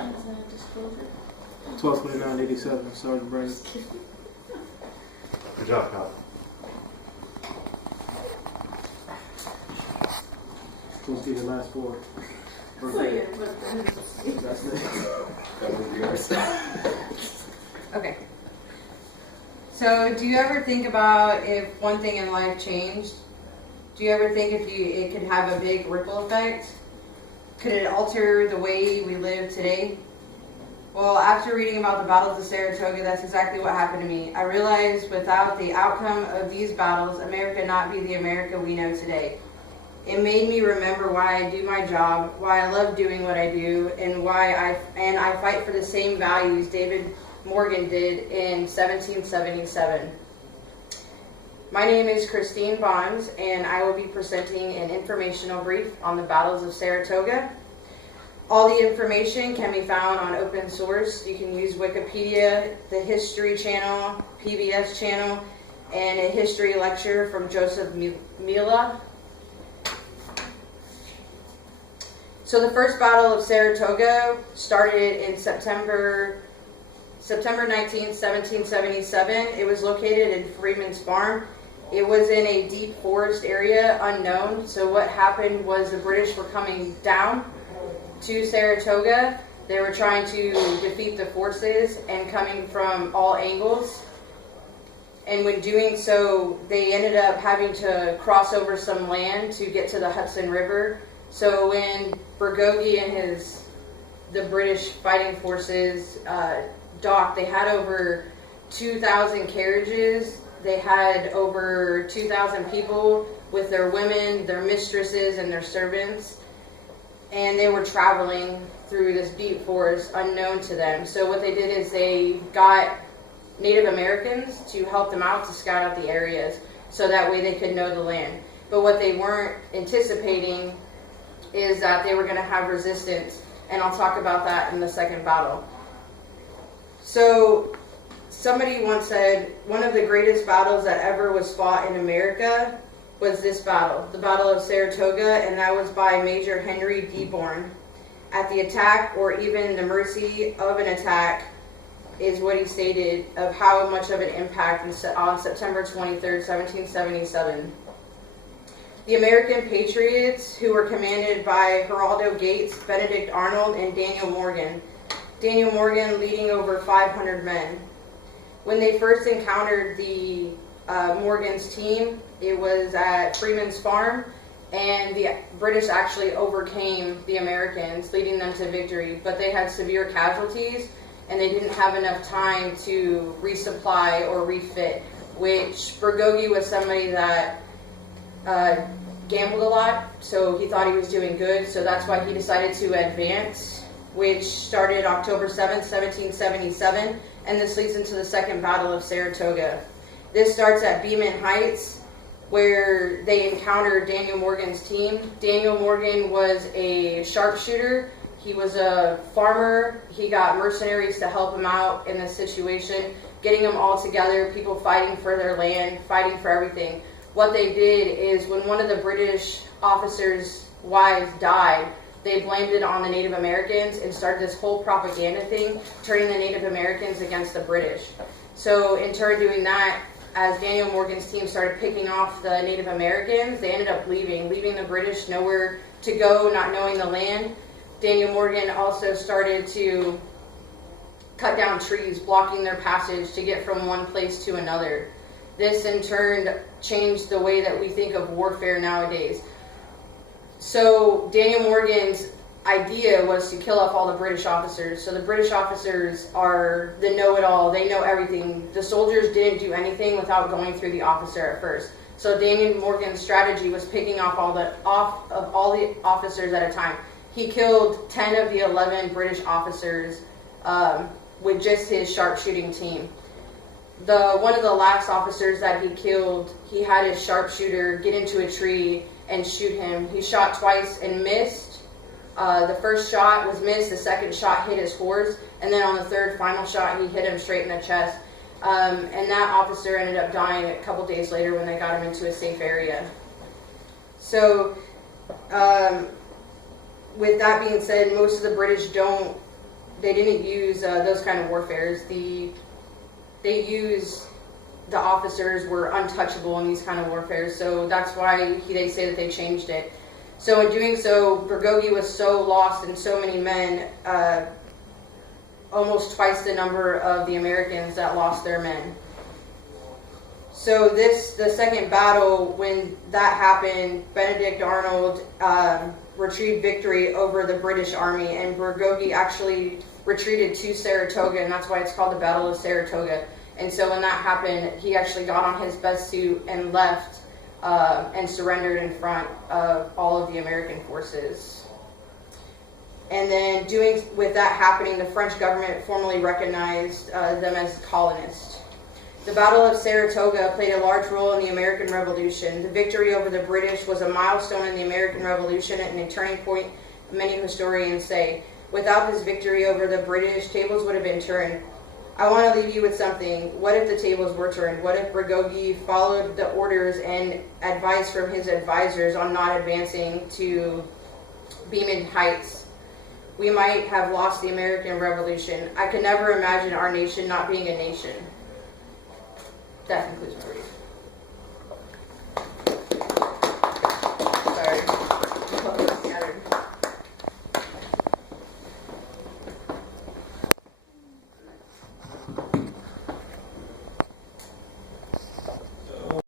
Is that a disclosure? 12/29/87, Sergeant Brandon. Good job, Kyle. Supposed to be the last four. So yeah, but That's it. That was yours. Okay. So, do you ever think about if one thing in life changed? Do you ever think if it could have a big ripple effect? Could it alter the way we live today? Well, after reading about the battles of Saratoga, that's exactly what happened to me. I realized without the outcome of these battles, America would not be the America we know today. It made me remember why I do my job, why I love doing what I do, and why I fight for the same values David Morgan did in 1777. My name is Christine Bonds, and I will be presenting an informational brief on the battles of Saratoga. All the information can be found on open source. You can use Wikipedia, the History Channel, PBS Channel, and a history lecture from Joseph Mila. So the first Battle of Saratoga started in September 19, 1777. It was located in Freeman's Farm. It was in a deep forest area, unknown. So what happened was the British were coming down to Saratoga. They were trying to defeat the forces and coming from all angles. And when doing so, they ended up having to cross over some land to get to the Hudson River. So when Burgogi and the British fighting forces docked, they had over 2,000 carriages. They had over 2,000 people with their women, their mistresses, and their servants. And they were traveling through this deep forest unknown to them. So what they did is they got Native Americans to help them out to scout out the areas so that way they could know the land. But what they weren't anticipating is that they were going to have resistance, and I'll talk about that in the second battle. So somebody once said, one of the greatest battles that ever was fought in America was this battle, the Battle of Saratoga, and that was by Major Henry Dearborn. At the attack, or even the mercy of an attack, is what he stated of how much of an impact on September 23rd, 1777. The American Patriots, who were commanded by Geraldo Gates, Benedict Arnold, and Daniel Morgan. Daniel Morgan leading over 500 men. When they first encountered the Morgan's team, it was at Freeman's Farm, and the British actually overcame the Americans, leading them to victory. But they had severe casualties, and they didn't have enough time to resupply or refit, which Burgogi was somebody that gambled a lot, so he thought he was doing good, so that's why he decided to advance, which started October 7th, 1777, and this leads into the second Battle of Saratoga. This starts at Beeman Heights, where they encountered Daniel Morgan's team. Daniel Morgan was a sharpshooter. He was a farmer. He got mercenaries to help him out in this situation, getting them all together, people fighting for their land, fighting for everything. What they did is when one of the British officers' wives died, they blamed it on the Native Americans and started this whole propaganda thing, turning the Native Americans against the British. So in turn doing that, as Daniel Morgan's team started picking off the Native Americans, they ended up leaving the British nowhere to go, not knowing the land. Daniel Morgan also started to cut down trees, blocking their passage to get from one place to another. This in turn changed the way that we think of warfare nowadays. So Daniel Morgan's idea was to kill off all the British officers. So the British officers are the know-it-all. They know everything. The soldiers didn't do anything without going through the officer at first. So Daniel Morgan's strategy was picking off all the officers at a time. He killed 10 of the 11 British officers with just his sharpshooting team. One of the last officers that he killed, he had his sharpshooter get into a tree and shoot him. He shot twice and missed. The first shot was missed, the second shot hit his horse, and then on the third final shot he hit him straight in the chest. And that officer ended up dying a couple days later when they got him into a safe area. So with that being said, most of the British don't they didn't use those kind of warfares. The officers were untouchable in these kind of warfares, so that's why they say that they changed it. So in doing so, Burgogi was so lost in so many men, almost twice the number of the Americans that lost their men. So the second battle, when that happened, Benedict Arnold retrieved victory over the British army, and Burgogi actually retreated to Saratoga, and that's why it's called the Battle of Saratoga. And so when that happened, he actually got on his best suit and left and surrendered in front of all of the American forces. And then with that happening, the French government formally recognized them as colonists. The Battle of Saratoga played a large role in the American Revolution. The victory over the British was a milestone in the American Revolution and a turning point, many historians say. Without this victory over the British, tables would have been turned. I want to leave you with something. What if the tables were turned? What if Burgogi followed the orders and advice from his advisors on not advancing to Beacon Heights? We might have lost the American Revolution. I could never imagine our nation not being a nation. That concludes my reading.